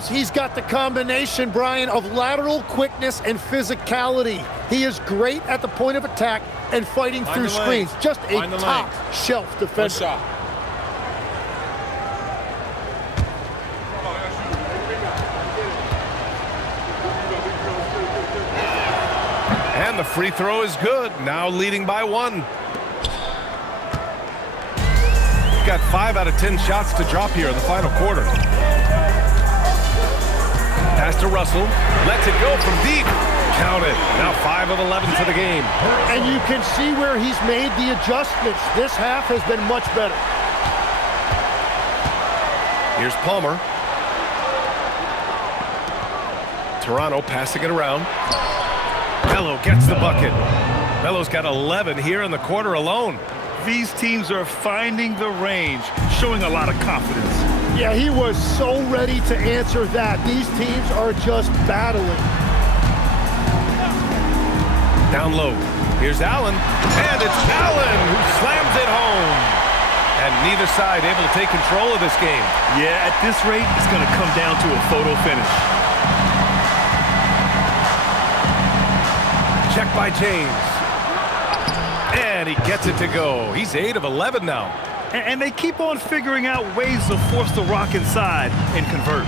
because he's got the combination, Brian, of lateral quickness and physicality. He is great at the point of attack and fighting through screens. Just a top-shelf defender. One shot. And the free throw is good. Now leading by 1. Got 5 out of 10 shots to drop here in the final quarter. Pass to Russell. Lets it go from deep. Count it. Now 5 of 11 for the game. And you can see where he's made the adjustments. This half has been much better. Here's Palmer. Toronto passing it around. Melo gets the bucket. Melo's got 11 here in the quarter alone. These teams are finding the range, showing a lot of confidence. Yeah, he was so ready to answer that. These teams are just battling. Down low. Here's Allen. And it's Allen who slams it home. And neither side able to take control of this game. Yeah, at this rate, it's going to come down to a photo finish. Check by James. And he gets it to go. He's 8 of 11 now. And they keep on figuring out ways to force the rock inside and convert.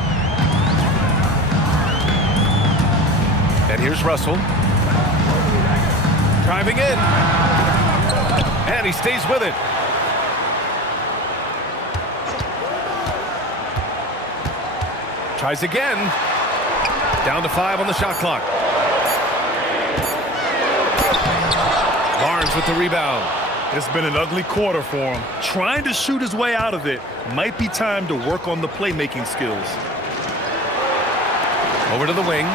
And here's Russell. Driving in. And he stays with it. Tries again. Down to 5 on the shot clock. Barnes with the rebound. It's been an ugly quarter for him. Trying to shoot his way out of it. Might be time to work on the playmaking skills. Over to the wing.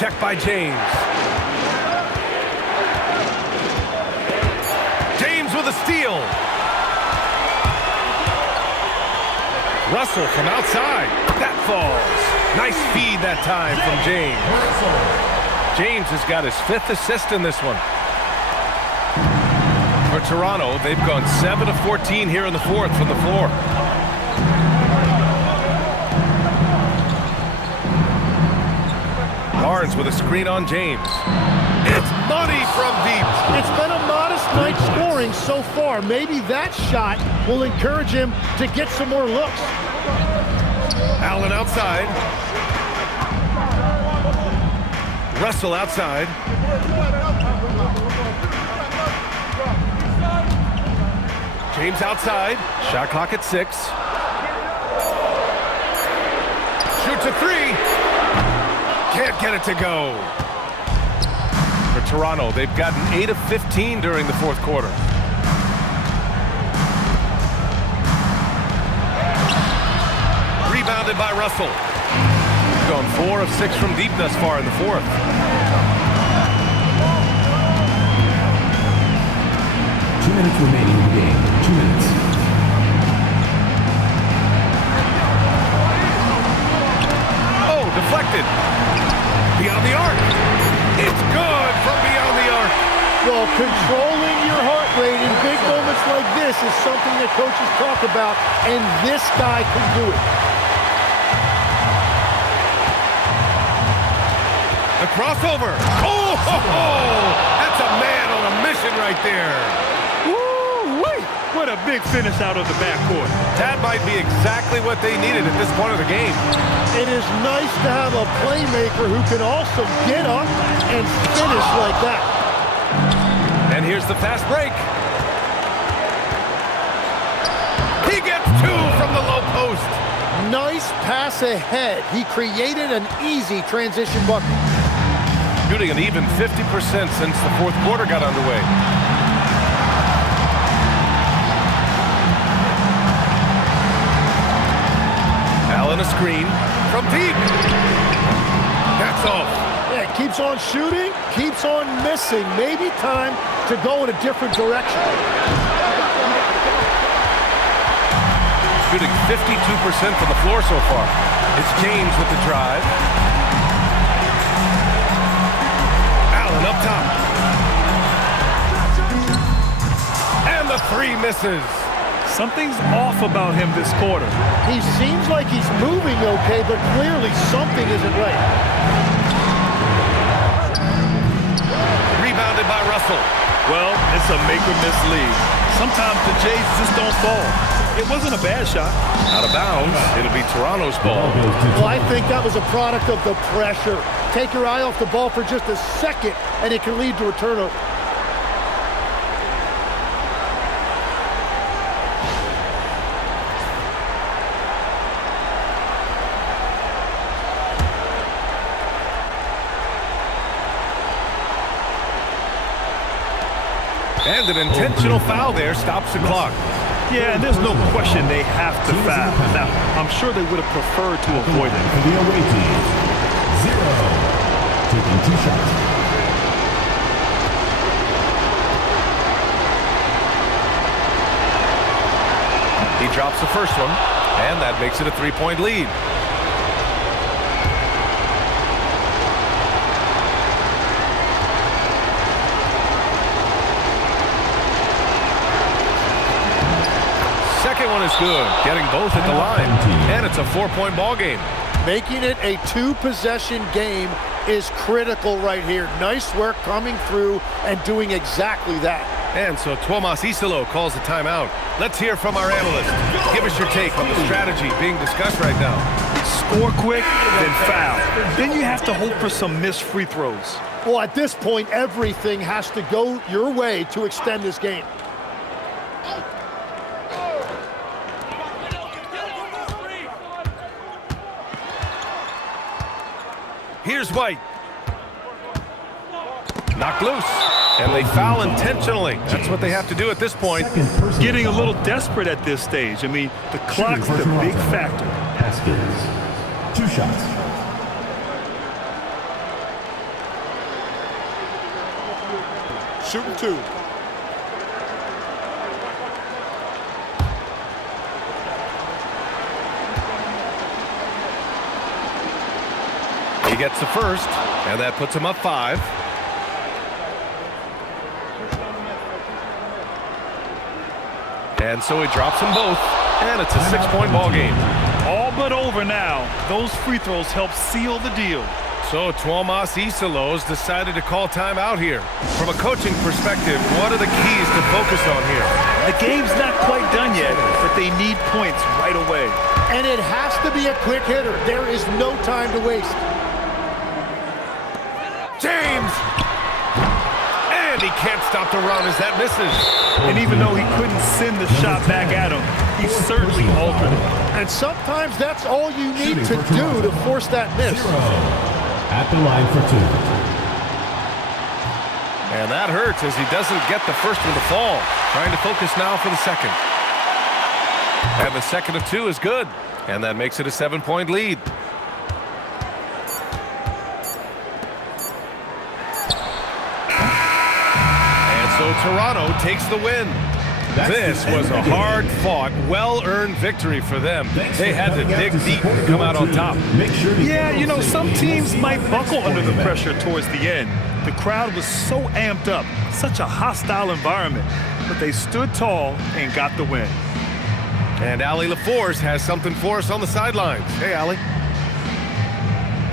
Check by James. James with a steal. Russell from outside. That falls. Nice feed that time from James. James has got his 5th assist in this one. For Toronto, they've gone 7 of 14 here in the 4th from the floor. Barnes with a screen on James. It's money from deep. It's been a modest night scoring so far. Maybe that shot will encourage him to get some more looks. Allen outside. Russell outside. James outside. Shot clock at 6. Shoots a 3. Can't get it to go. For Toronto, they've gotten 8 of 15 during the 4th quarter. Rebounded by Russell. Gone 4 of 6 from deep thus far in the 4th. Two minutes remaining in the game. 2 minutes. Oh, deflected. Beyond the arc. It's good from beyond the arc. Well, controlling your heart rate in big moments like this is something that coaches talk about, and this guy can do it. The crossover. Oh, ho, ho. That's a man on a mission right there. Woo-wee! What a big finish out of the backcourt. That might be exactly what they needed at this point of the game. It is nice to have a playmaker who can also get up and finish like that. And here's the fast break. He gets 2 from the low post. Nice pass ahead. He created an easy transition bucket. Shooting an even 50% since the 4th quarter got underway. Allen a screen from deep. That's off. Yeah, keeps on shooting, keeps on missing. Maybe time to go in a different direction. Shooting 52% from the floor so far. It's James with the drive. Allen up top. And the 3 misses. Something's off about him this quarter. He seems like he's moving okay, but clearly something isn't right. Rebounded by Russell. Well, it's a make-or-miss league. Sometimes the Jays just don't fall. It wasn't a bad shot. Out of bounds. It'll be Toronto's ball. Well, I think that was a product of the pressure. Take your eye off the ball for just a second, and it can lead to a turnover. And an intentional foul there stops the clock. Yeah, and there's no question they have to foul. Now, I'm sure they would have preferred to avoid it. For the away team, 0. Taking 2 shots. He drops the first one, and that makes it a 3-point lead. Second one is good, getting both at the line, and it's a 4-point ball game. Making it a 2-possession game is critical right here. Nice work coming through and doing exactly that. And so Tuomas Isalo calls the timeout. Let's hear from our analyst. Give us your take on the strategy being discussed right now. Score quick, then foul. Then you have to hope for some missed free throws. Well, at this point, everything has to go your way to extend this game. Here's White. Knocked loose. And they foul intentionally. That's what they have to do at this point. Getting a little desperate at this stage. I mean, the clock's the big factor. Haskins. 2 shots. Shooting 2. He gets the first, and that puts him up 5. And so he drops them both, and it's a 6-point ball game. All but over now. Those free throws help seal the deal. So Tuomas Isalos decided to call timeout here. From a coaching perspective, what are the keys to focus on here? The game's not quite done yet, but they need points right away. And it has to be a quick hitter. There is no time to waste. James! And he can't stop the run as that misses. And even though he couldn't send the shot back at him, he certainly altered it. And sometimes that's all you need to do to force that miss. 0. At the line for 2. And that hurts as he doesn't get the first one to fall. Trying to focus now for the second. And the second of 2 is good. And that makes it a 7-point lead. So Toronto takes the win. This was a hard-fought, well-earned victory for them. They had to dig deep to come out on top. Yeah, you know, some teams might buckle under the pressure towards the end. The crowd was so amped up, such a hostile environment. But they stood tall and got the win. And Allie LaForce has something for us on the sidelines. Hey, Allie.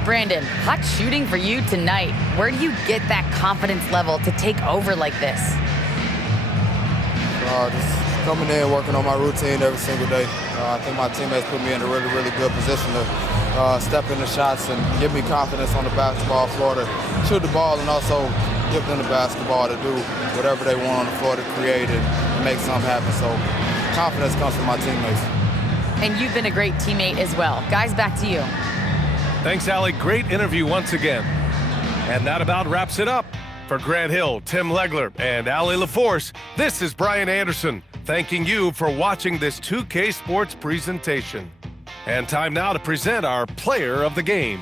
Brandon, hot shooting for you tonight. Where do you get that confidence level to take over like this? Just coming in, working on my routine every single day. I think my teammates put me in a really, really good position to step in the shots and give me confidence on the basketball floor to shoot the ball and also give them the basketball to do whatever they want on the floor to create it and make something happen. So confidence comes from my teammates. And you've been a great teammate as well. Guys, back to you. Thanks, Allie. Great interview once again. And that about wraps it up. For Grant Hill, Tim Legler, and Allie LaForce, this is Brian Anderson, thanking you for watching this 2K Sports presentation. And time now to present our player of the game.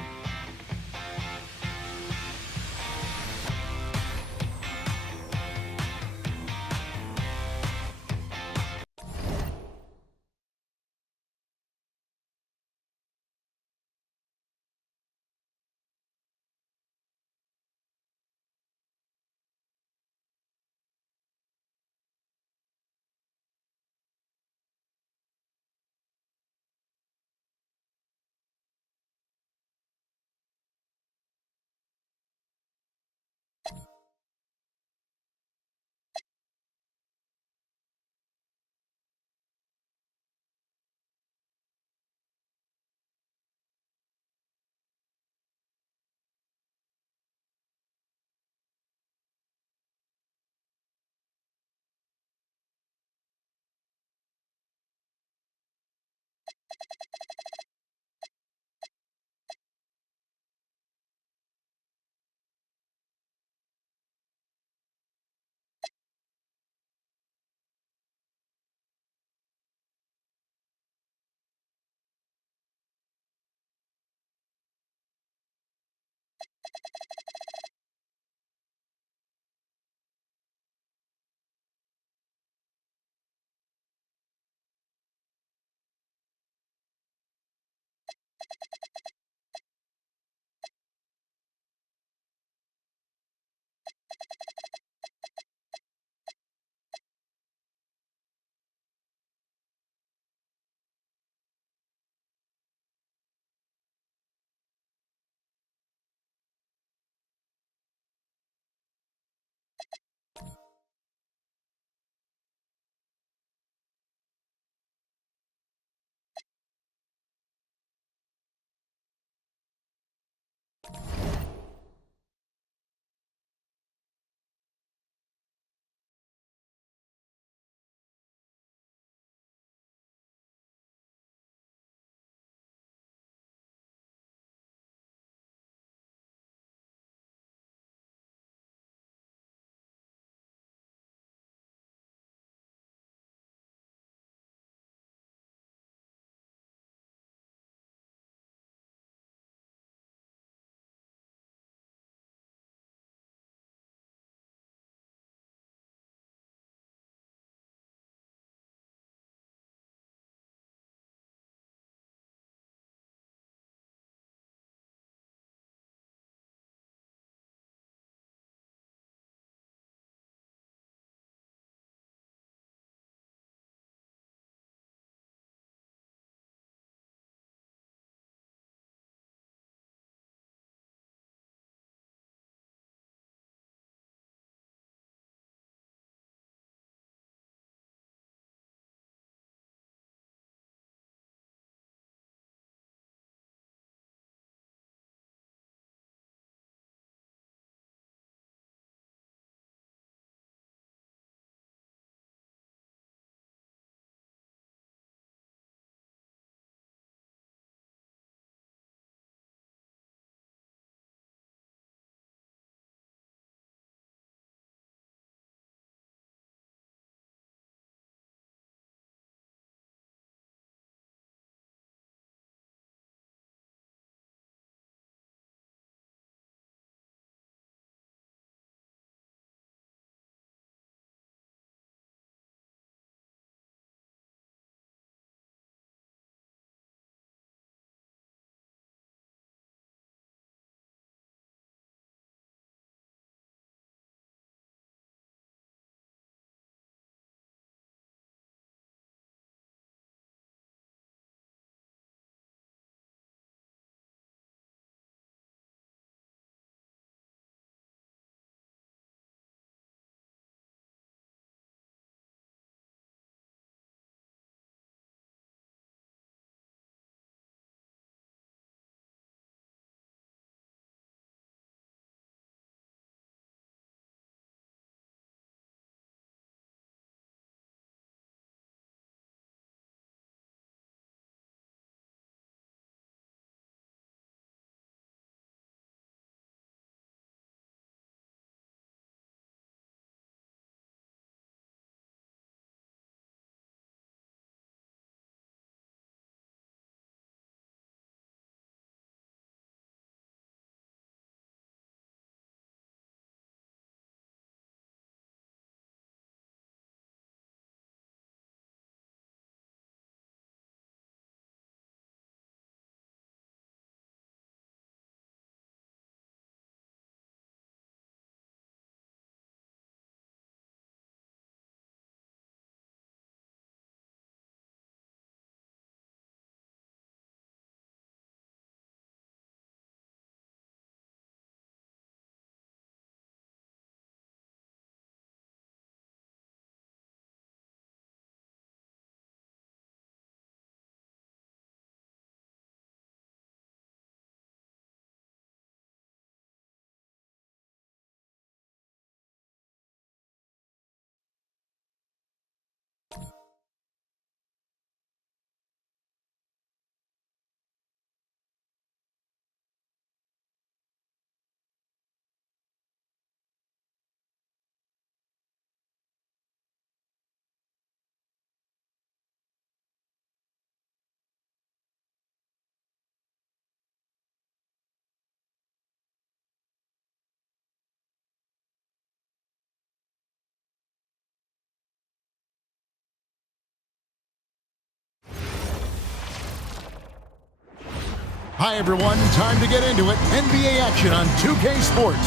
Hi, everyone. Time to get into it. NBA action on 2K Sports.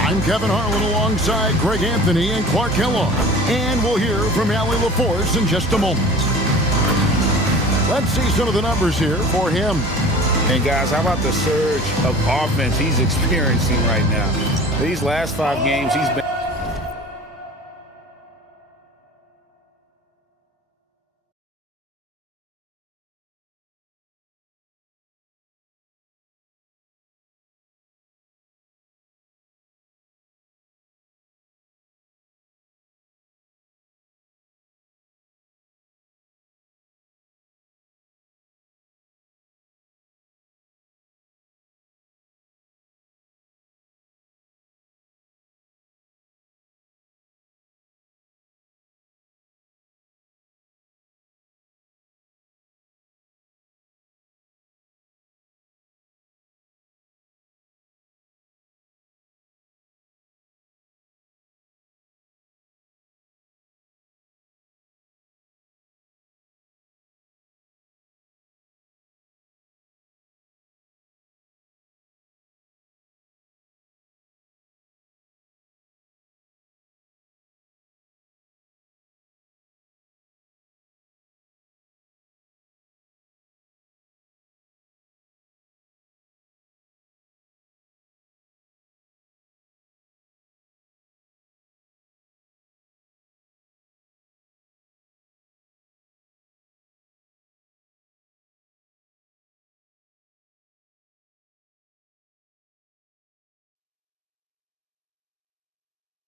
I'm Kevin Harlan alongside Greg Anthony and Clark Kellogg. And we'll hear from Allie LaForce in just a moment. Let's see some of the numbers here for him. And guys, how about the surge of offense he's experiencing right now? These last 5 games, he's been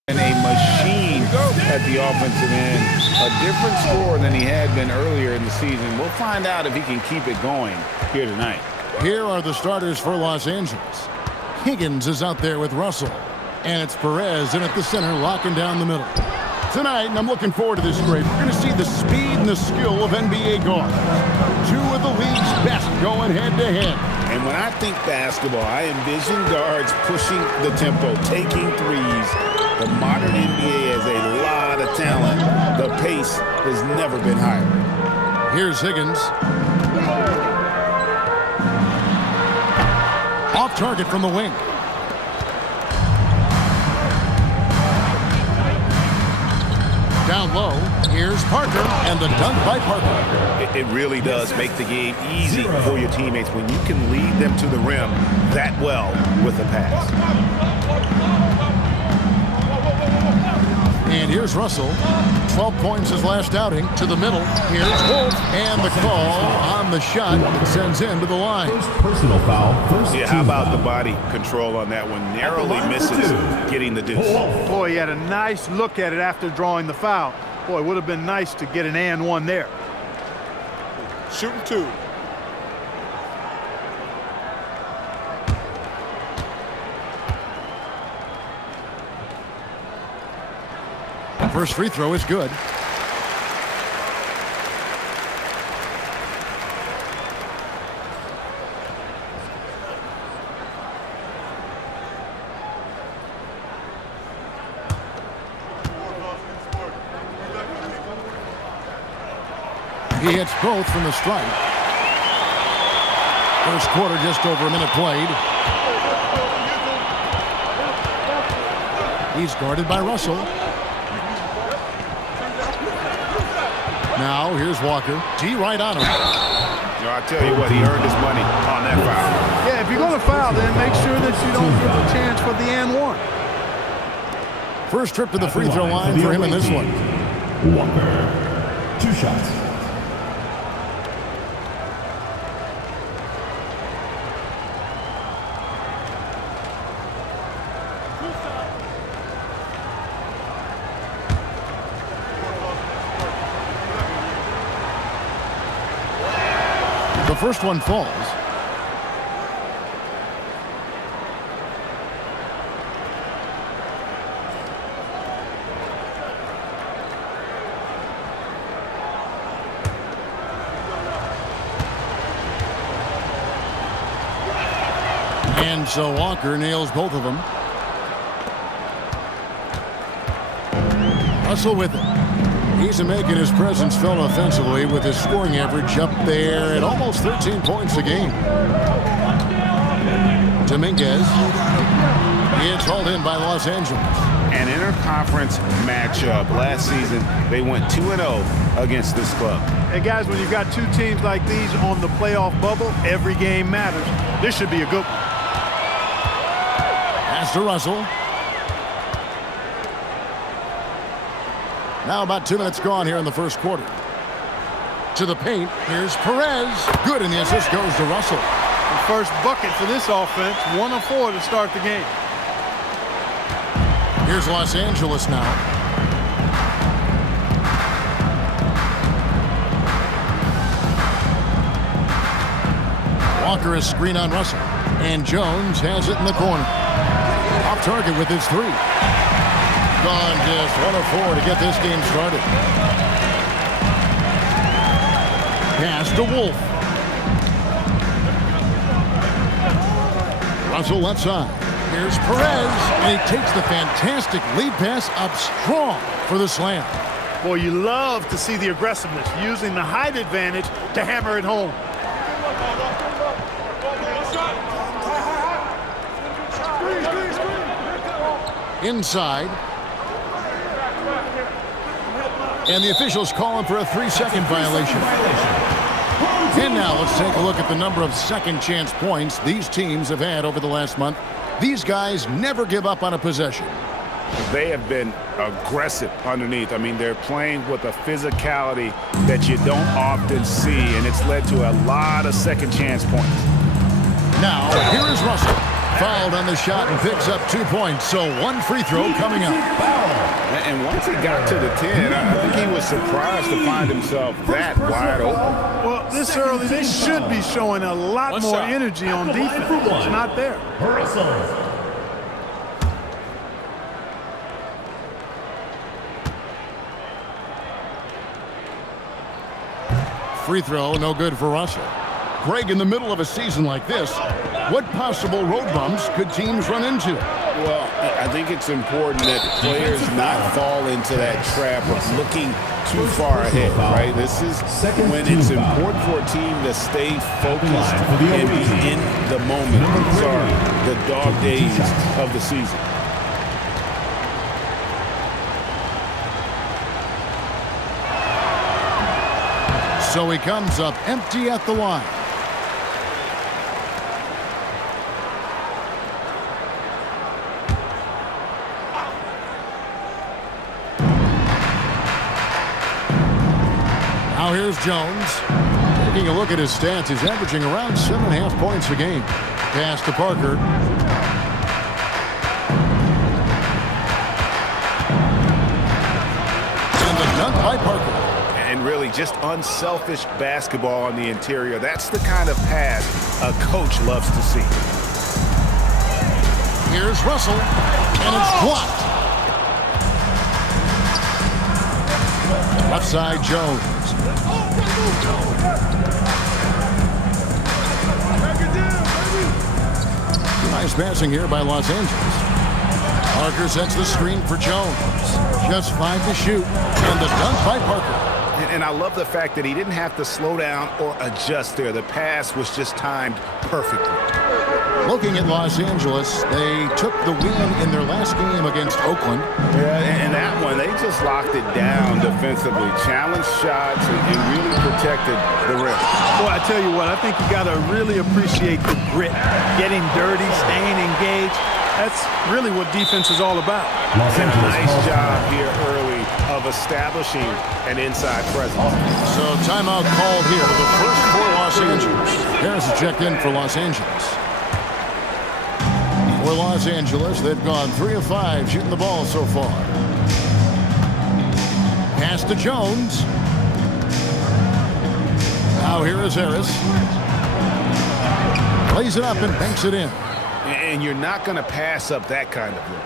a machine at the offensive end. A different score than he had been earlier in the season. We'll find out if he can keep it going here tonight. Here are the starters for Los Angeles. Higgins is out there with Russell. And it's Perez in at the center, locking down the middle. Tonight, and I'm looking forward to this grade, we're going to see the speed and the skill of NBA guards. 2 of the league's best going head-to-head. And when I think basketball, I envision guards pushing the tempo, taking threes. The modern NBA has a lot of talent. The pace has never been higher. Here's Higgins. Off target from the wing. Down low, here's Parker, and the dunk by Parker. It really does make the game easy for your teammates when you can lead them to the rim that well with a pass. And here's Russell. 12 points his last outing. To the middle. Here's Wolf. And the call on the shot that sends him to the line. Personal foul. Yeah, how about the body control on that one? Narrowly misses getting the deuce. Boy, he had a nice look at it after drawing the foul. Boy, it would have been nice to get an and one there. Shooting 2. First free throw is good. He hits both from the stripe. First quarter, just over a minute played. He's guarded by Russell. Now, here's Walker. G right on him. I tell you what, he earned his money on that foul. Yeah, if you're going to foul, then make sure that you don't give a chance for the and one. First trip to the free throw line for him in this one. Walker. 2 shots. The first one falls. And so Walker nails both of them. Russell with it. He's making his presence felt offensively with his scoring average up there at almost 13 points a game. Dominguez. It's hauled in by Los Angeles. An interconference matchup. Last season, they went 2-0 against this club. Hey, guys, when you've got two teams like these on the playoff bubble, every game matters. This should be a good one. Pass to Russell. Now about 2 minutes gone here in the first quarter. To the paint. Here's Perez. Good, and the assist goes to Russell. The first bucket for this offense, 1 of 4 to start the game. Here's Los Angeles now. Walker is screen on Russell. And Jones has it in the corner. Off target with his 3. Gone just 1 of 4 to get this game started. Pass to Wolf. Russell left side. Here's Perez, and he takes the fantastic lead pass up strong for the slam. Boy, you love to see the aggressiveness, using the height advantage to hammer it home. Inside. And the officials calling for a 3-second violation. And now let's take a look at the number of second chance points these teams have had over the last month. These guys never give up on a possession. They have been aggressive underneath. I mean, they're playing with a physicality that you don't often see, and it's led to a lot of second chance points. Now, here is Russell. Fouled on the shot and picks up 2 points, so 1 free throw coming up. And once he got to the 10, I think he was surprised to find himself that wide open. Well, this early, they should be showing a lot more energy on defense. It's not there. Free throw, no good for Russell. Greg, in the middle of a season like this, what possible road bumps could teams run into? Well, I think it's important that players not fall into that trap of looking too far ahead, right? This is when it's important for a team to stay focused and be in the moment. These are the dog days of the season. So he comes up empty at the line. Now here's Jones. Taking a look at his stats, he's averaging around 7.5 points a game. Pass to Parker. And the dunk by Parker. And really just unselfish basketball on the interior. That's the kind of pass a coach loves to see. Here's Russell, and it's blocked. Left side, Jones. Nice passing here by Los Angeles. Parker sets the screen for Jones. Just 5 to shoot, and the dunk by Parker. And I love the fact that he didn't have to slow down or adjust there. The pass was just timed perfectly. Looking at Los Angeles, they took the win in their last game against Oakland. Yeah, and that one, they just locked it down defensively. Challenged shots and really protected the rim. Boy, I tell you what, I think you got to really appreciate the grit. Getting dirty, staying engaged. That's really what defense is all about. And a nice job here early of establishing an inside presence. So timeout called here, the first for Los Angeles. Harris is checked in for Los Angeles. For Los Angeles, they've gone 3 of 5 shooting the ball so far. Pass to Jones. Now here is Harris. Plays it up and banks it in. And you're not going to pass up that kind of look.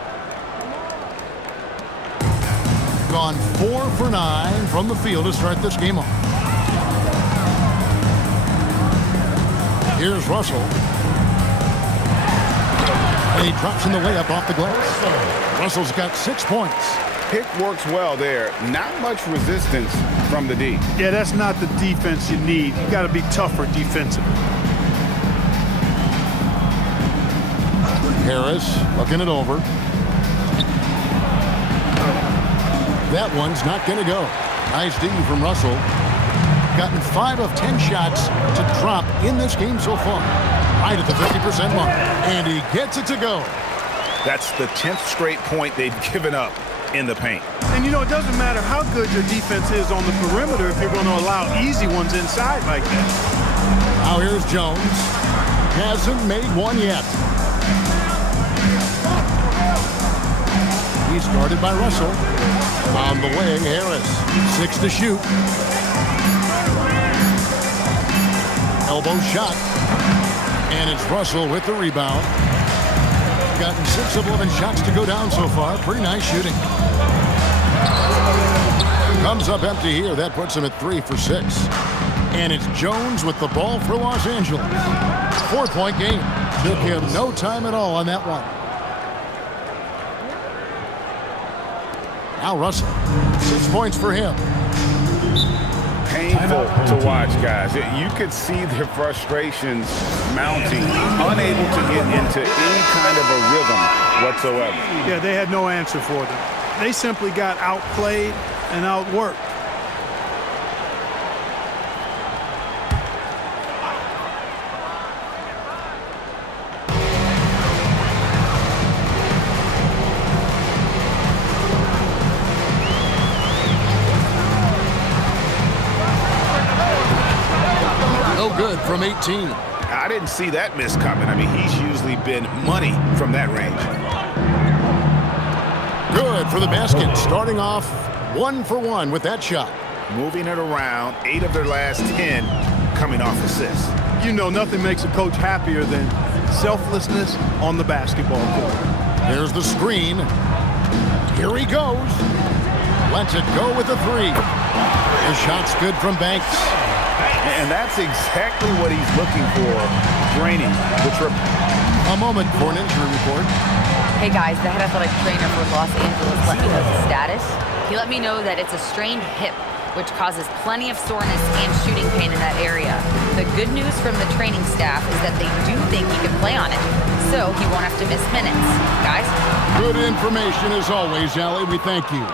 Gone 4 for 9 from the field to start this game off. Here's Russell. And he drops in the layup off the glass. Russell's got 6 points. pick works well there. Not much resistance from the D. Yeah, that's not the defense you need. You got to be tougher defensively. Harris looking it over. That one's not going to go. Nice D from Russell. Gotten 5 of 10 shots to drop in this game so far. Right at the 50% mark. And he gets it to go. That's the 10th straight point they've given up in the paint. And, you know, it doesn't matter how good your defense is on the perimeter if you're going to allow easy ones inside like that. Now here's Jones. Hasn't made one yet. He's guarded by Russell. On the way, Harris. 6 to shoot. Elbow shot. And it's Russell with the rebound. Gotten 6 of 11 shots to go down so far. Pretty nice shooting. Comes up empty here. That puts him at 3 for 6. And it's Jones with the ball for Los Angeles. 4-point game. Took him no time at all on that one. Now Russell. 6 points for him. Painful to watch, guys. You could see their frustrations mounting, unable to get into any kind of a rhythm whatsoever. Yeah, they had no answer for them. They simply got outplayed and outworked. Good from 18. I didn't see that miss coming. I mean, he's usually been money from that range. Good for the basket. Starting off 1 for 1 with that shot. Moving it around, 8 of their last 10 coming off assists. You know, nothing makes a coach happier than selflessness on the basketball court. There's the screen. Here he goes. Lets it go with a 3. The shot's good from Banks. And that's exactly what he's looking for, draining the triple. A moment for an injury report. Hey guys, the head athletic trainer for Los Angeles let me know the status. He let me know that it's a strained hip, which causes plenty of soreness and shooting pain in that area. The good news from the training staff is that they do think he can play on it, so he won't have to miss minutes. Guys? Good information as always, Allie. We thank you.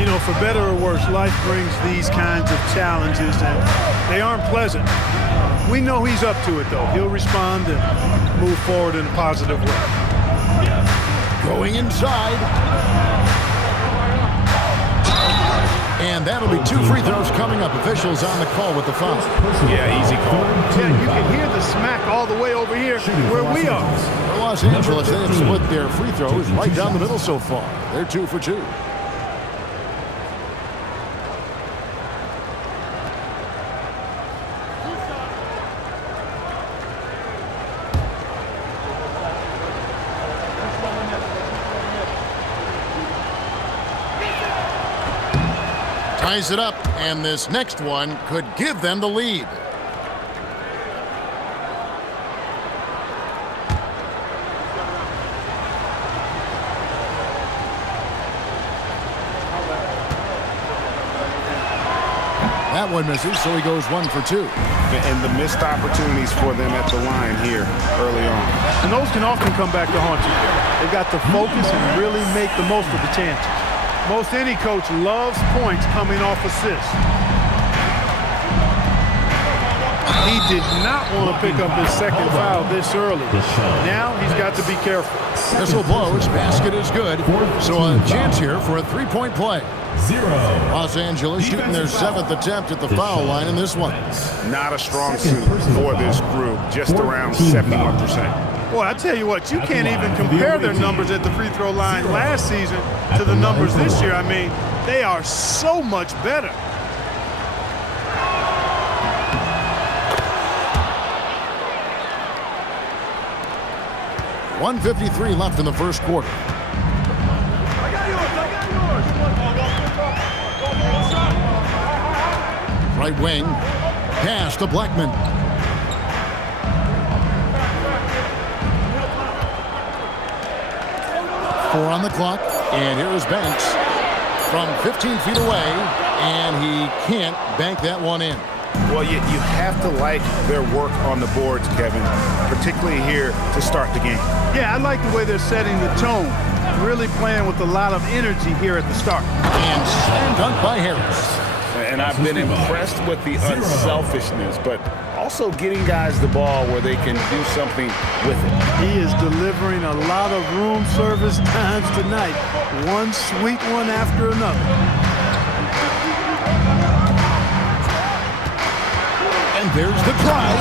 You know, for better or worse, life brings these kinds of challenges, and they aren't pleasant. We know he's up to it, though. He'll respond and move forward in a positive way. Going inside. And that'll be 2 free throws coming up. Officials on the call with the foul. Yeah, easy call. Yeah, you can hear the smack all the way over here where we are. For Los Angeles, they have split their free throws right down the middle so far. They're 2 for 2. Ties it up, and this next one could give them the lead. That one misses, so he goes 1 for 2. And the missed opportunities for them at the line here early on. And those can often come back to haunt you. They've got to focus and really make the most of the chances. Most any coach loves points coming off assists. He did not want to pick up his second foul this early. Now he's got to be careful. Whistle blows, basket is good, so a chance here for a 3-point play. Los Angeles shooting their 7th attempt at the foul line in this one. Not a strong suit for this group, just around 71%. Boy, I tell you what, you can't even compare their numbers at the free throw line last season to the numbers this year. I mean, they are so much better. $1:53 left in the first quarter. Right wing, pass to Blackman. 4 on the clock, and here is Banks. from 15 feet away, and he can't bank that one in. Well, you have to like their work on the boards, Kevin, particularly here to start the game. Yeah, I like the way they're setting the tone. Really playing with a lot of energy here at the start. And slam dunk by Harris. And I've been impressed with the unselfishness, but also getting guys the ball where they can do something with it. He is delivering a lot of room service times tonight. One sweet one after another. And there's the drive.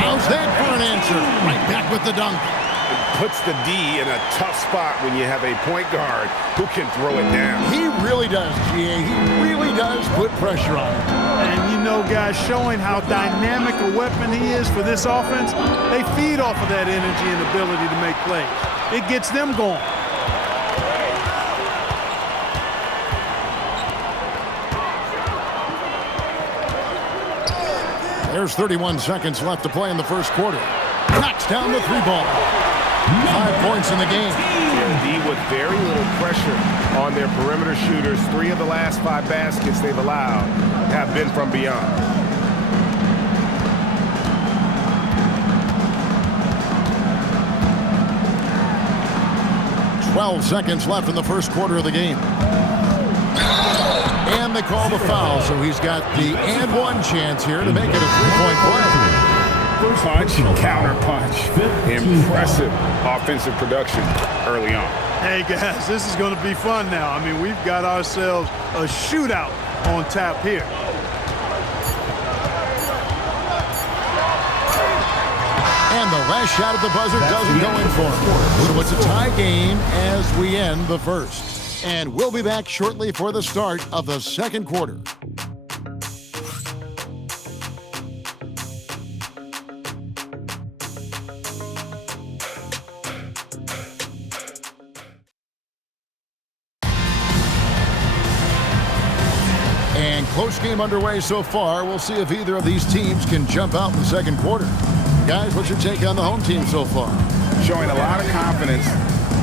How's that for an answer? Right back with the dunk. It puts the D in a tough spot when you have a point guard who can throw it down. He really does, GA. He really does put pressure on him. And you know, guys, showing how dynamic a weapon he is for this offense, they feed off of that energy and ability to make plays. It gets them going. There's 31 seconds left to play in the first quarter. Knocks down the three ball. 5 points in the game. Yeah, D with very little pressure on their perimeter shooters. 3 of the last 5 baskets they've allowed have been from beyond. "12 seconds left in the first quarter of the game. And they call the foul, so he's got the and one chance here to make it a three-point play. Punch, counter punch. Impressive offensive production early on. Hey, guys, this is going to be fun now. I mean, we've got ourselves a shootout on tap here. And the last shot at the buzzer doesn't go in for him. So it's a tie game as we end the first. And we'll be back shortly for the start of the second quarter. And close game underway so far. We'll see if either of these teams can jump out in the second quarter. Guys, what's your take on the home team so far? Showing a lot of confidence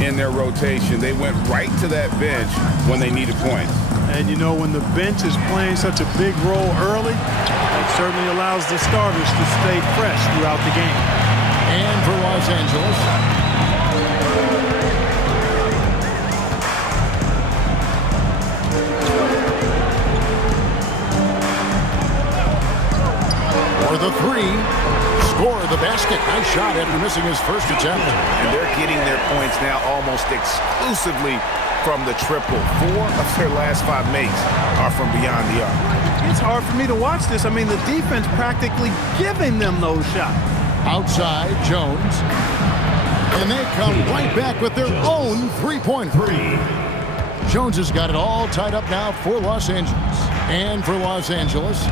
in their rotation. They went right to that bench when they needed points. And you know, when the bench is playing such a big role early, it certainly allows the starters to stay fresh throughout the game. And for Los Angeles, for the three, score the basket. Nice shot after missing his first attempt. And they're getting their points now almost exclusively from the triple. 4 of their last 5 makes are from beyond the arc. It's hard for me to watch this. I mean, the defense practically giving them those shots. Outside, Jones. And they come right back with their own three-pointer. Jones has got it all tied up now for Los Angeles. And for Los Angeles.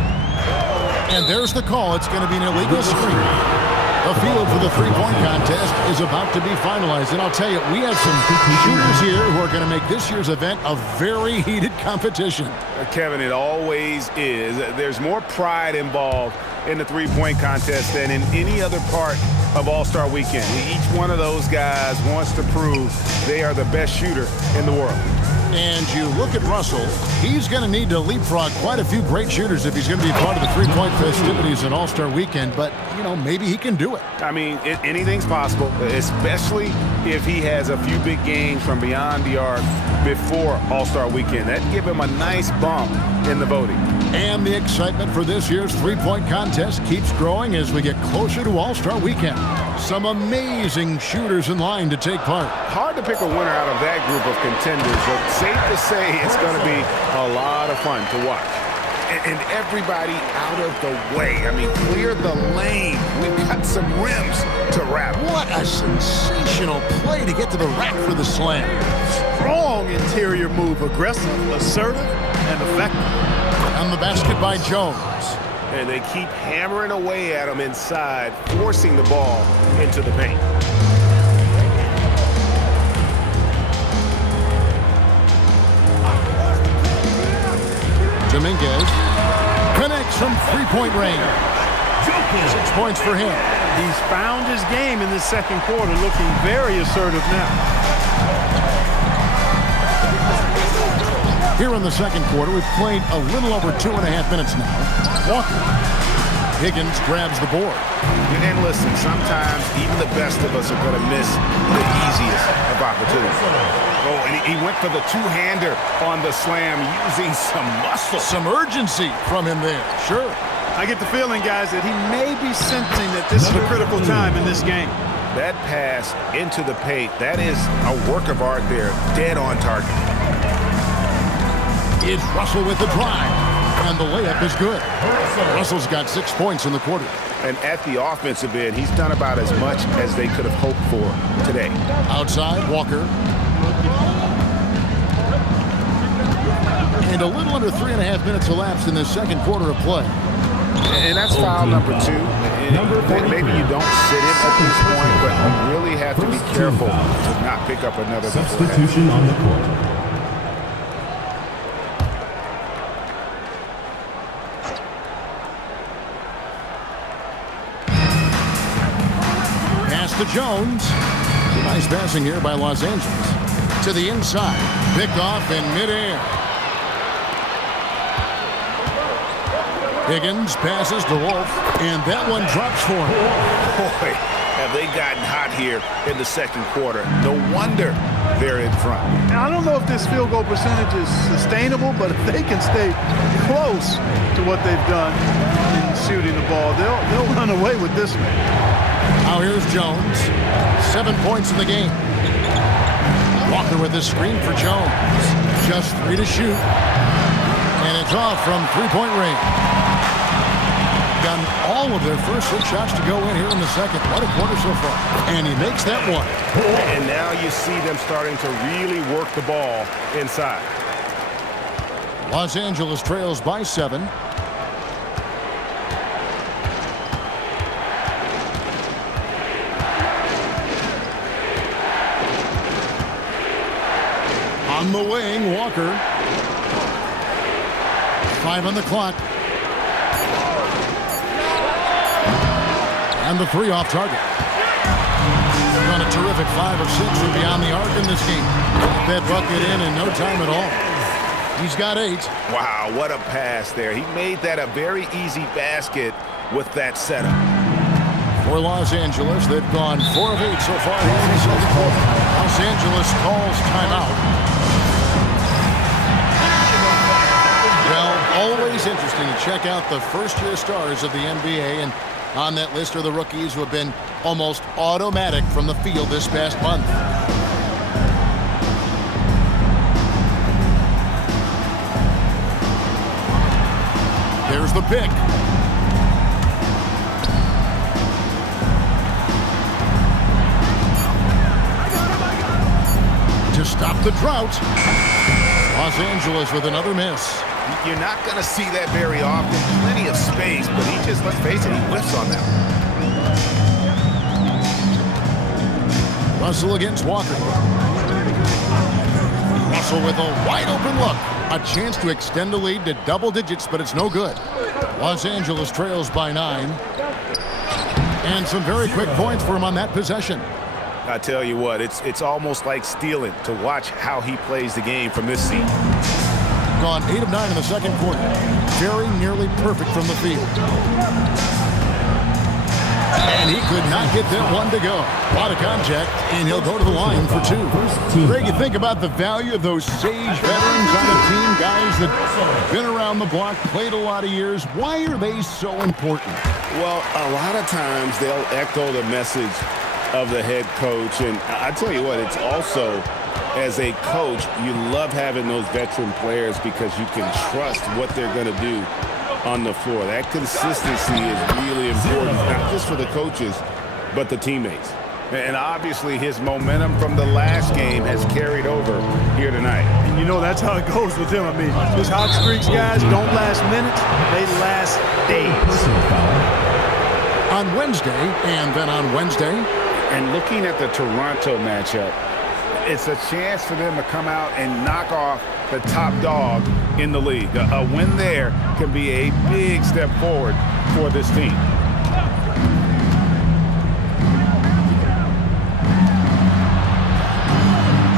And there's the call. It's going to be an illegal screen. The field for the three-point contest is about to be finalized. And I'll tell you, we have some shooters here who are going to make this year's event a very heated competition. Kevin, it always is. There's more pride involved in the three-point contest than in any other part of All-Star Weekend. Each one of those guys wants to prove they are the best shooter in the world. And you look at Russell, he's going to need to leapfrog quite a few great shooters if he's going to be part of the three-point festivities in All-Star Weekend. But, you know, maybe he can do it. I mean, anything's possible, especially if he has a few big games from beyond the arc before All-Star Weekend. That'd give him a nice bump in the voting. And the excitement for this year's three-point contest keeps growing as we get closer to All-Star Weekend. Some amazing shooters in line to take part. Hard to pick a winner out of that group of contenders, but safe to say it's going to be a lot of fun to watch. And everybody out of the way. I mean, clear the lane. We've got some rims to wrap. What a sensational play to get to the rack for the slam. Strong interior move, aggressive, assertive, and effective. On the basket by Jones. And they keep hammering away at him inside, forcing the ball into the paint. Dominguez connects from three-point range. 6 points for him. He's found his game in the second quarter, looking very assertive now. Here in the second quarter, we've played a little over 2.5 minutes now. Walker. Higgins grabs the board. And listen, sometimes even the best of us are going to miss the easiest of opportunities. Oh, and he went for the two-hander on the slam using some muscle. Some urgency from him there. Sure. I get the feeling, guys, that he may be sensing that this is a critical time in this game. That pass into the paint, that is a work of art there, dead on target. It's Russell with the drive, and the layup is good. Russell's got 6 points in the quarter. And at the offensive end, he's done about as much as they could have hoped for today. Outside, Walker. And a little under 3.5 minutes elapsed in the second quarter of play. And that's foul number 2. And maybe you don't sit him at this point, but you really have to be careful to not pick up another substitution on the court. Pass to Jones. Nice passing here by Los Angeles. To the inside. Picked off in midair. Higgins passes to Wolf, and that one drops for him. Boy, have they gotten hot here in the second quarter. No wonder they're in front. Now, I don't know if this field goal percentage is sustainable, but if they can stay close to what they've done in shooting the ball, they'll run away with this one. Now here's Jones. 7 points in the game. Walker with the screen for Jones. Just 3 to shoot. And it's off from three-point range. Gotten all of their first 6 shots to go in here in the second. What a quarter so far. And he makes that one. And now you see them starting to really work the ball inside. Los Angeles trails by 7. On the wing, Walker. 5 on the clock. And the 3 off target. On a terrific 5 of 6 from beyond the arc in this game. That bucket in no time at all. He's got 8. Wow, what a pass there. He made that a very easy basket with that setup. For Los Angeles, they've gone 4 of 8 so far here in the second quarter. Los Angeles calls timeout. Well, always interesting to check out the first-year stars of the NBA, and on that list are the rookies who have been almost automatic from the field this past month. There's the pick. To stop the drought. Los Angeles with another miss. You're not going to see that very often. Plenty of space, but he just, let's face it, he whiffs on that one. Russell against Walker. Russell with a wide open look. A chance to extend the lead to double digits, but it's no good. Los Angeles trails by 9. And some very quick points for him on that possession. I tell you what, it's almost like stealing to watch how he plays the game from this seat. Gone 8 of 9 in the second quarter. Very nearly perfect from the field. And he could not get that one to go. A lot of contact, and he'll go to the line for 2. Greg, you think about the value of those sage veterans on the team, guys that have been around the block, played a lot of years. Why are they so important? Well, a lot of times they'll echo the message of the head coach. And I tell you what, it's also, as a coach, you love having those veteran players because you can trust what they're going to do on the floor. That consistency is really important, not just for the coaches, but the teammates. And obviously his momentum from the last game has carried over here tonight. And you know that's how it goes with him. I mean, those hot streaks, guys, don't last minutes, they last days. On Wednesday, and then on Wednesday. And looking at the Toronto matchup, it's a chance for them to come out and knock off the top dog in the league. A win there can be a big step forward for this team.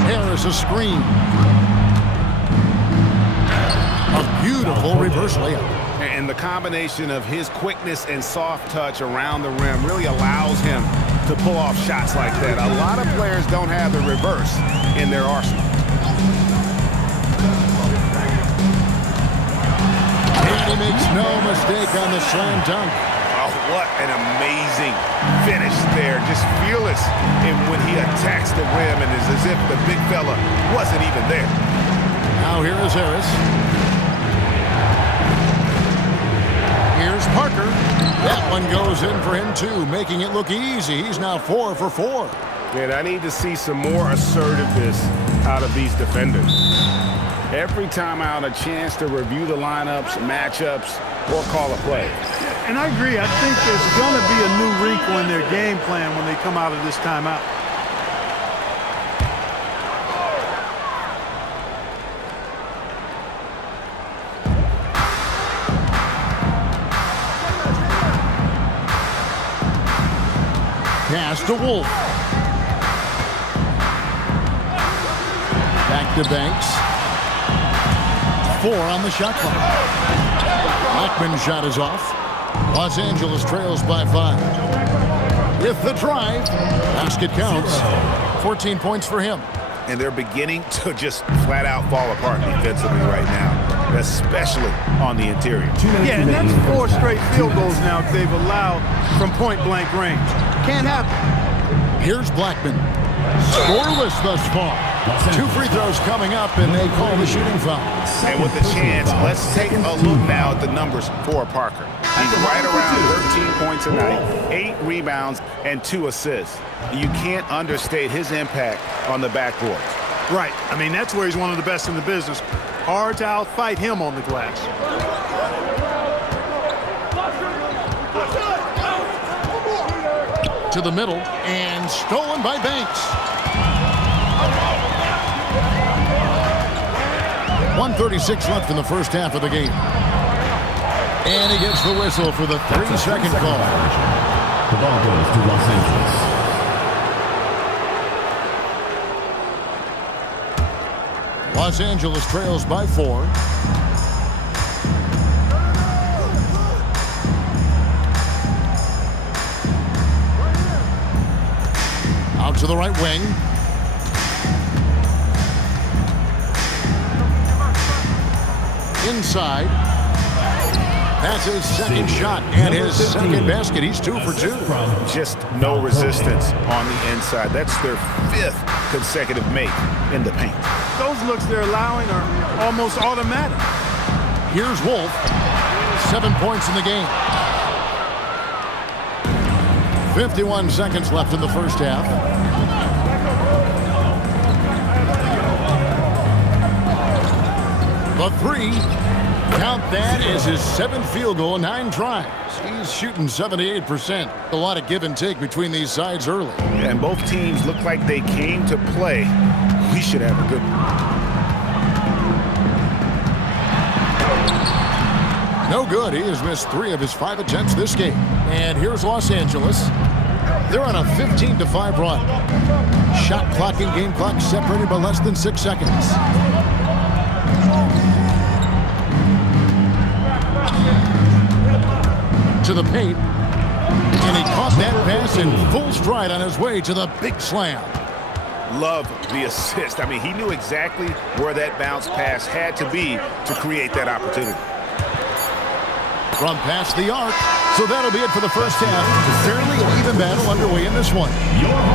There's a screen. A beautiful reverse layup. And the combination of his quickness and soft touch around the rim really allows him to pull off shots like that. A lot of players don't have the reverse in their arsenal. And he makes no mistake on the slam dunk. Oh, what an amazing finish there. Just fearless when he attacks the rim, and it's as if the big fella wasn't even there. Now here is Harris. Here's Parker. That one goes in for him too, making it look easy. He's now 4 for 4. And I need to see some more assertiveness out of these defenders. Every time out, a chance to review the lineups, matchups, or call a play. And I agree. I think there's going to be a new wrinkle in their game plan when they come out of this timeout. Pass to Wolf. Back to Banks. 4 on the shot clock. Blackman's shot is off. Los Angeles trails by 5. With the drive, basket counts. 14 points for him. And they're beginning to just flat out fall apart defensively right now, especially on the interior. Yeah, and that's 4 straight field goals now they've allowed from point-blank range. Can't happen. Here's Blackman. Scoreless thus far. 2 free throws coming up, and they call the shooting foul. And with the chance, let's take a look now at the numbers for Parker. He's right around 13 points a night, 8 rebounds, and 2 assists. You can't understate his impact on the backboard. Right. I mean, that's where he's one of the best in the business. Hard to outfight him on the glass. To the middle, and stolen by Banks. 1:36 left in the first half of the game. And he gets the whistle for the 3-second call. The ball goes to Los Angeles. Los Angeles trails by 4. Out to the right wing. Inside. That's his second shot and his second basket. He's 2 for 2. Just no resistance on the inside. That's their 5th consecutive make in the paint. Those looks they're allowing are almost automatic. Here's Wolf. 7 points in the game. 51 seconds left in the first half. The 3. Count that as his 7th field goal, 9 tries. He's shooting 78%. A lot of give and take between these sides early. And both teams look like they came to play. We should have a good one. No good. He has missed 3 of his 5 attempts this game. And here's Los Angeles. They're on a 15-5 run. Shot clock and game clock separated by less than 6 seconds. To the paint. And he caught that pass in full stride on his way to the big slam. Love the assist. I mean, he knew exactly where that bounce pass had to be to create that opportunity. From past the arc. So that'll be it for the first half. Fairly even battle underway in this one.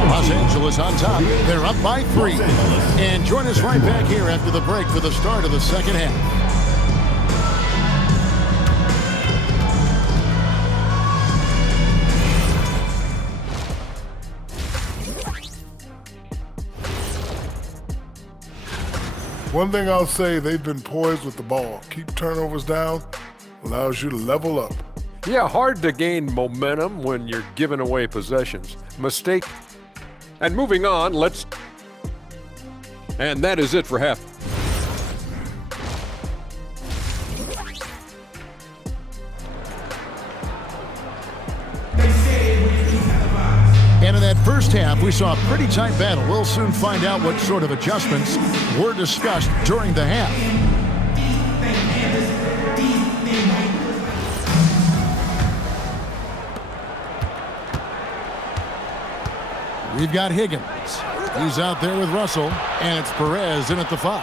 Los Angeles on top. They're up by 3. And join us right back here after the break for the start of the second half. One thing I'll say, they've been poised with the ball. Keep turnovers down, allows you to level up. Yeah, hard to gain momentum when you're giving away possessions. Mistake. And moving on, and that is it for half. And in that first half, we saw a pretty tight battle. We'll soon find out what sort of adjustments were discussed during the half. We've got Higgins. He's out there with Russell, and it's Perez in at the 5.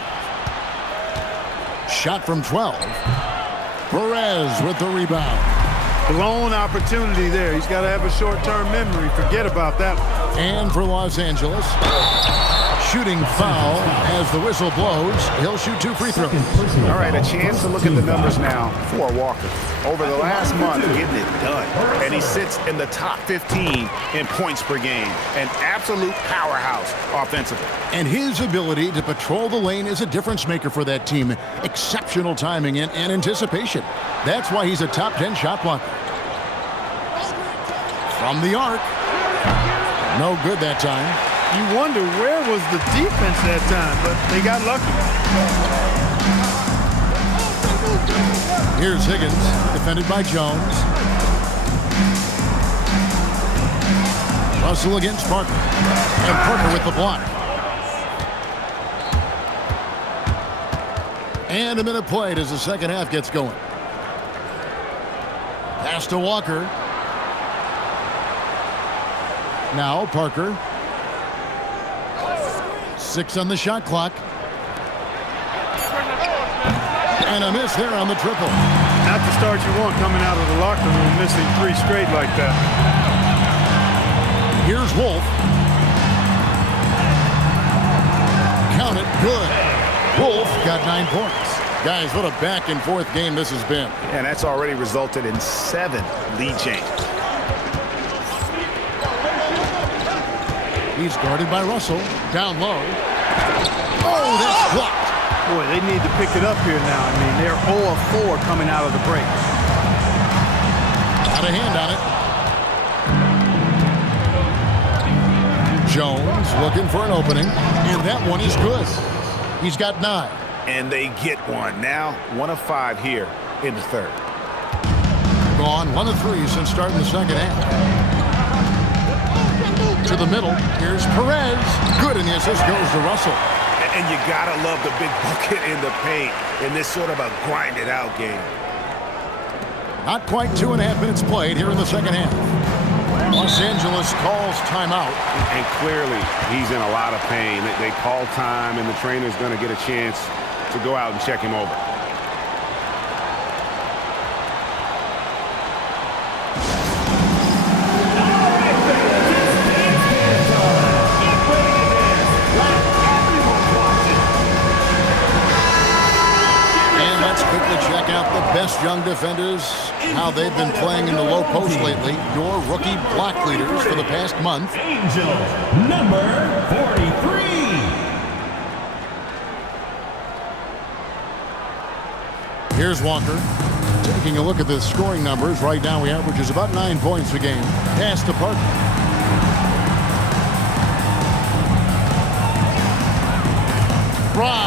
Shot from 12. Perez with the rebound. Blown opportunity there. He's got to have a short-term memory. Forget about that one. And for Los Angeles, shooting foul as the whistle blows. He'll shoot 2 free throws. All right, a chance to look at the numbers now for Walker. Over the last month, getting it done. And he sits in the top 15 in points per game. An absolute powerhouse offensively. And his ability to patrol the lane is a difference maker for that team. Exceptional timing and anticipation. That's why he's a top 10 shot blocker. From the arc. No good that time. You wonder where was the defense that time, but they got lucky. Here's Higgins, defended by Jones. Russell against Parker. And Parker with the block. And a minute played as the second half gets going. Pass to Walker. Now Parker. 6 on the shot clock. And a miss there on the triple. Not the start you want coming out of the locker room, missing 3 straight like that. Here's Wolf. Count it, good. Wolf got 9 points. Guys, what a back and forth game this has been. And that's already resulted in 7 lead changes. He's guarded by Russell. Down low. Oh, that's blocked. Boy, they need to pick it up here now. I mean, they're 0 of 4 coming out of the break. Got a hand on it. Jones looking for an opening. And that one is good. He's got 9. And they get one. Now 1 of 5 here in the third. Gone 1 of 3 since starting the second half. To the middle. Here's Perez. Good, and the assist goes to Russell. And you gotta love the big bucket in the paint in this sort of a grinded-out game. Not quite 2.5 minutes played here in the second half. Los Angeles calls timeout. And clearly, he's in a lot of pain. They call time, and the trainer's going to get a chance to go out and check him over. Check out the best young defenders, how they've been playing in the low post lately. Your rookie block leaders for the past month. Angel, number 43. Here's Walker. Taking a look at the scoring numbers. Right now we average about 9 points a game. Pass to Parker. Brown.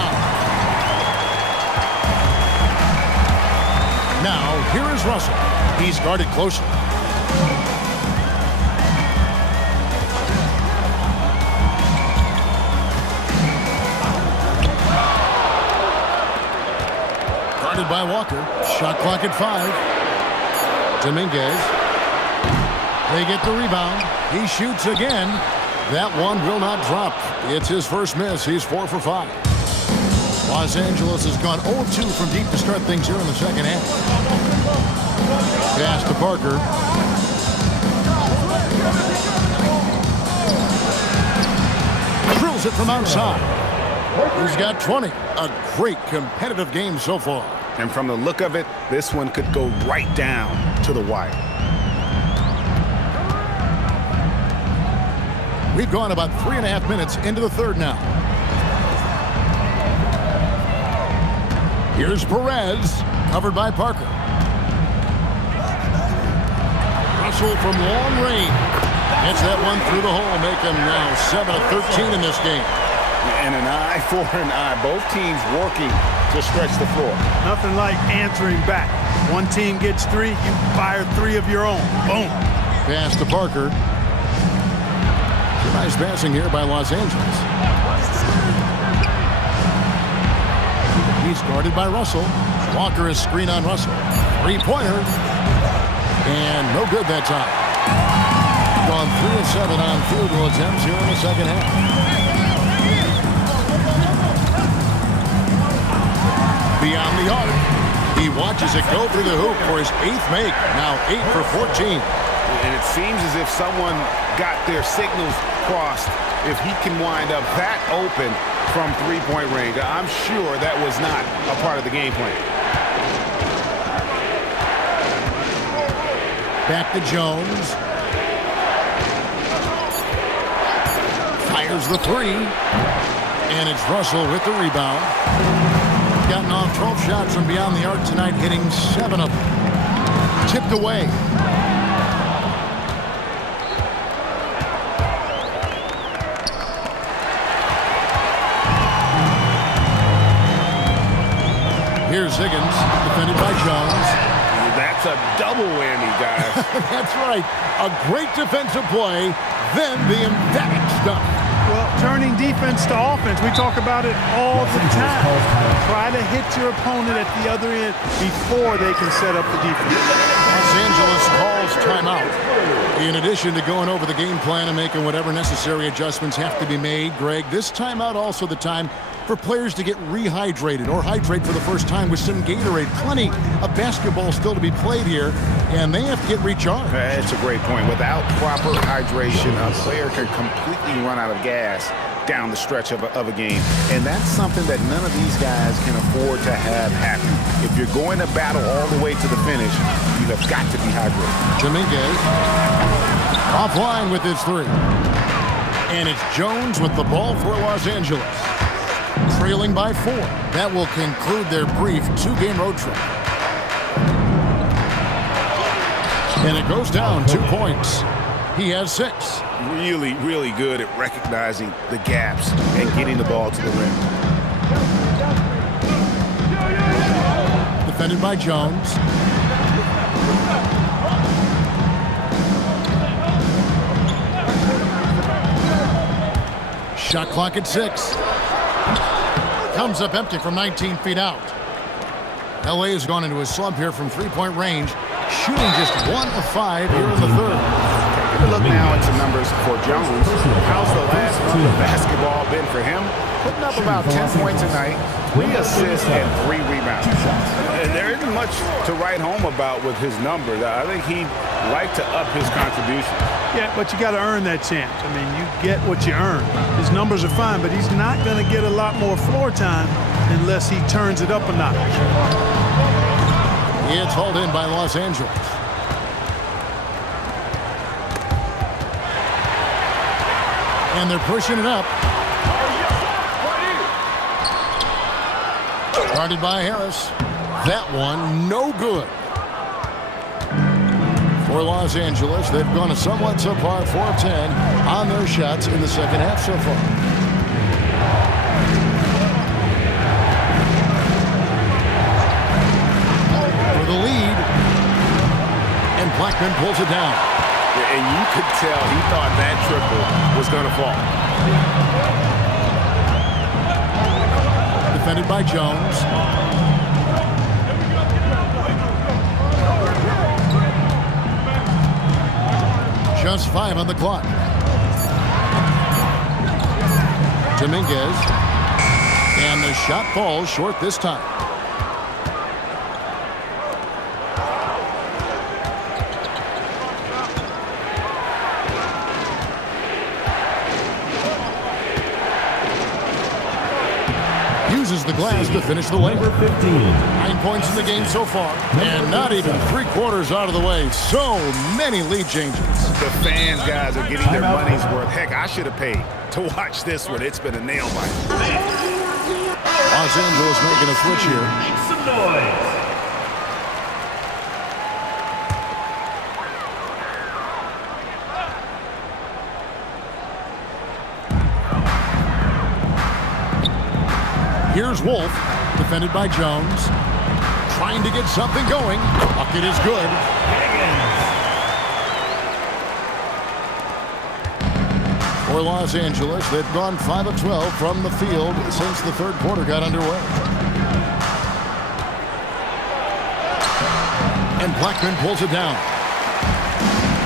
Now, here is Russell. He's guarded closely. Guarded by Walker. Shot clock at 5. Dominguez. They get the rebound. He shoots again. That one will not drop. It's his first miss. He's 4 for 5. Los Angeles has gone 0-2 from deep to start things here in the second half. Pass to Parker. Drills it from outside. He's got 20. A great competitive game so far. And from the look of it, this one could go right down to the wire. We've gone about 3.5 minutes into the third now. Here's Perez, covered by Parker. Russell from long range. Gets that one through the hole, make him now 7 of 13 in this game. And an eye for an eye. Both teams working to stretch the floor. Nothing like answering back. One team gets 3, you fire 3 of your own. Boom. Pass to Parker. Nice passing here by Los Angeles. He's guarded by Russell. Walker is screen on Russell. 3-pointer. And no good that time. Gone 3 of 7 on field goal attempts here in the second half. Beyond the arc. He watches it go through the hoop for his 8th make. Now 8 for 14. And it seems as if someone got their signals crossed. If he can wind up that open from three-point range, I'm sure that was not a part of the game plan. Back to Jones. Fires the 3. And it's Russell with the rebound. Gotten off 12 shots from beyond the arc tonight, hitting 7 of them. Tipped away. Here's Higgins, defended by Jones. That's a double whammy, guys. That's right. A great defensive play, then the emphatic stuff. Well, turning defense to offense, we talk about it all the time. Try to hit your opponent at the other end before they can set up the defense. Los Angeles calls timeout. In addition to going over the game plan and making whatever necessary adjustments have to be made, Greg, this timeout also the time for players to get rehydrated or hydrate for the first time with some Gatorade. Plenty of basketball still to be played here, and they have to get recharged. That's a great point. Without proper hydration, a player can completely run out of gas down the stretch of a game. And that's something that none of these guys can afford to have happen. If you're going to battle all the way to the finish, you have got to be hydrated. Dominguez offline with his 3. And it's Jones with the ball for Los Angeles. Trailing by 4. That will conclude their brief 2-game road trip. And it goes down 2 points. He has 6. Really, really good at recognizing the gaps and getting the ball to the rim. Defended by Jones. Shot clock at 6. Comes up empty from 19 feet out. LA has gone into a slump here from 3-point range, shooting just 1 of 5 here in the third. Take a look now at some numbers for Jones. How's the last run of basketball been for him? Putting up about 10 points a night, 3 assists and 3 rebounds. And there isn't much to write home about with his numbers. I think he'd like to up his contribution. Yeah, but you got to earn that chance. I mean, you get what you earn. His numbers are fine, but he's not going to get a lot more floor time unless he turns it up a notch. It's hauled in by Los Angeles. And they're pushing it up. Guarded by Harris. That one, no good. For Los Angeles, they've gone a somewhat subpar 4 of 10 on their shots in the second half so far. For the lead, and Blackman pulls it down. And you could tell he thought that triple was going to fall. Defended by Jones. Just 5 on the clock. Dominguez. And the shot falls short this time. Uses the glass to finish the layup. 9 points in the game so far, and not even 3/4 out of the way. So many lead changes. The fans, guys, are getting their money's worth. Heck, I should have paid to watch this one. It's been a nail biter. Los Angeles making a switch here. Make some noise. Here's Wolf, defended by Jones. Trying to get something going. Bucket is good. For Los Angeles, they've gone 5 of 12 from the field since the third quarter got underway. And Blackman pulls it down.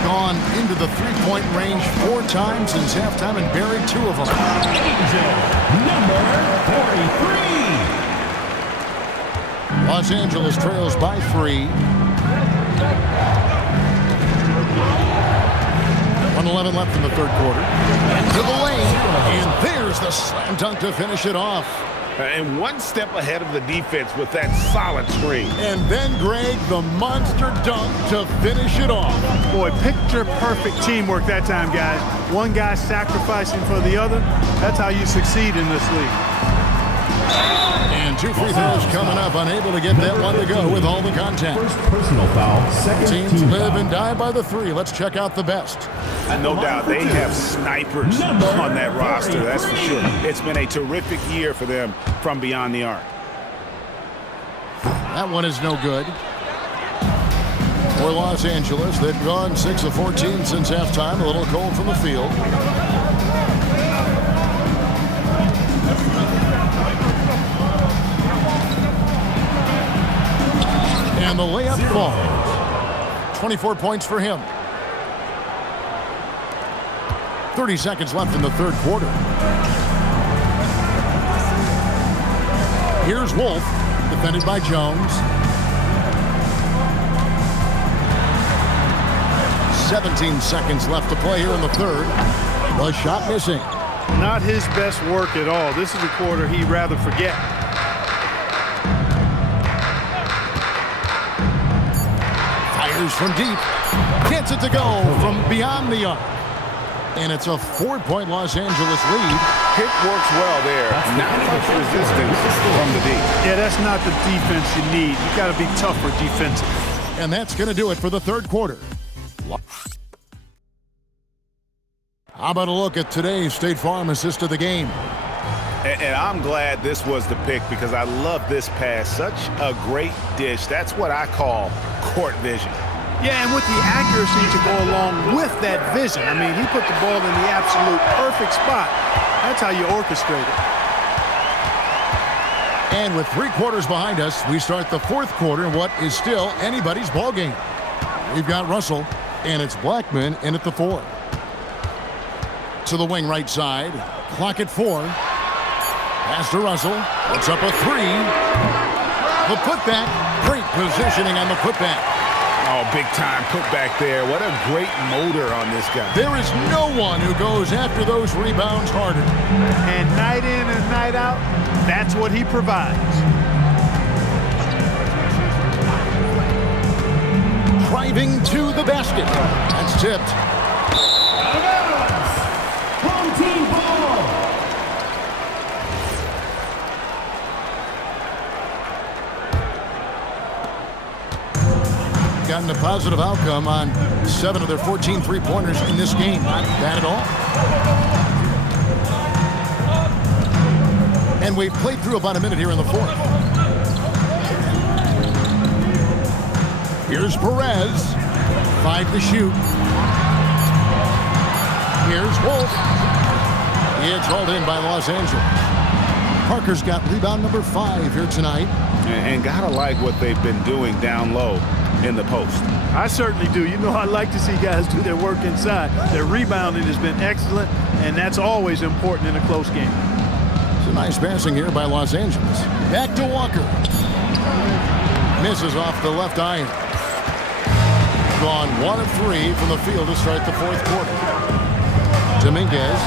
gone into the three-point range 4 times since halftime and buried 2 of them. Number 43. Los Angeles trails by 3. 1:11 left in the third quarter. Into the lane, and there's the slam dunk to finish it off. And one step ahead of the defense with that solid screen. And then, Greg, the monster dunk to finish it off. Boy, picture-perfect teamwork that time, guys. One guy sacrificing for the other. That's how you succeed in this league. And 2 free throws coming up, unable to get that one to go with all the contact. First personal foul, second Teams team live foul. and die by the 3. Let's check out the best. No doubt they have snipers on that roster, that's for sure. It's been a terrific year for them from beyond the arc. That one is no good. For Los Angeles, they've gone 6 of 14 since halftime. A little cold from the field. And the layup falls. 24 points for him. 30 seconds left in the third quarter. Here's Wolf, defended by Jones. 17 seconds left to play here in the third. The shot missing. Not his best work at all. This is a quarter he'd rather forget. Fires from deep. Gets it to go from beyond the arc. And it's a 4-point Los Angeles lead. Pick works well there. Not much resistance from the deep. Yeah, that's not the defense you need. You got to be tougher defensive. And that's going to do it for the third quarter. How about a look at today's State Farm assist of the game? And I'm glad this was the pick because I love this pass. Such a great dish. That's what I call court vision. Yeah, and with the accuracy to go along with that vision. I mean, he put the ball in the absolute perfect spot. That's how you orchestrate it. And with 3 quarters behind us, we start the fourth quarter in what is still anybody's ball game. We've got Russell, and it's Blackman in at the 4. To the wing right side. Clock at 4. Pass to Russell. Puts up a 3. The putback. Great positioning on the putback. Oh, big time putback there. What a great motor on this guy. There is no one who goes after those rebounds harder. And night in and night out, that's what he provides. Driving to the basket. That's tipped. Home team ball. Gotten a positive outcome on 7 of their 14 three-pointers in this game. Not bad at all. And we've played through about a minute here in the fourth. Here's Perez. 5 to shoot. Here's Wolf. It's hauled in by Los Angeles. Parker's got rebound number 5 here tonight. And gotta like what they've been doing down low in the post. I certainly do. You know, I like to see guys do their work inside. Their rebounding has been excellent, and that's always important in a close game. It's a nice passing here by Los Angeles. Back to Walker. Misses off the left iron. Gone 1 of 3 from the field to start the fourth quarter. Dominguez.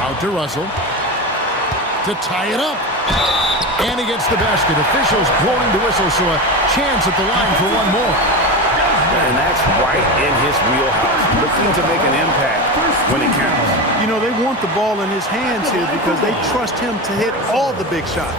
Out to Russell. To tie it up. And he gets the basket. Officials blowing the whistle, so a chance at the line for one more. And that's right in his wheelhouse. Looking to make an impact when it counts. You know, they want the ball in his hands here because they trust him to hit all the big shots.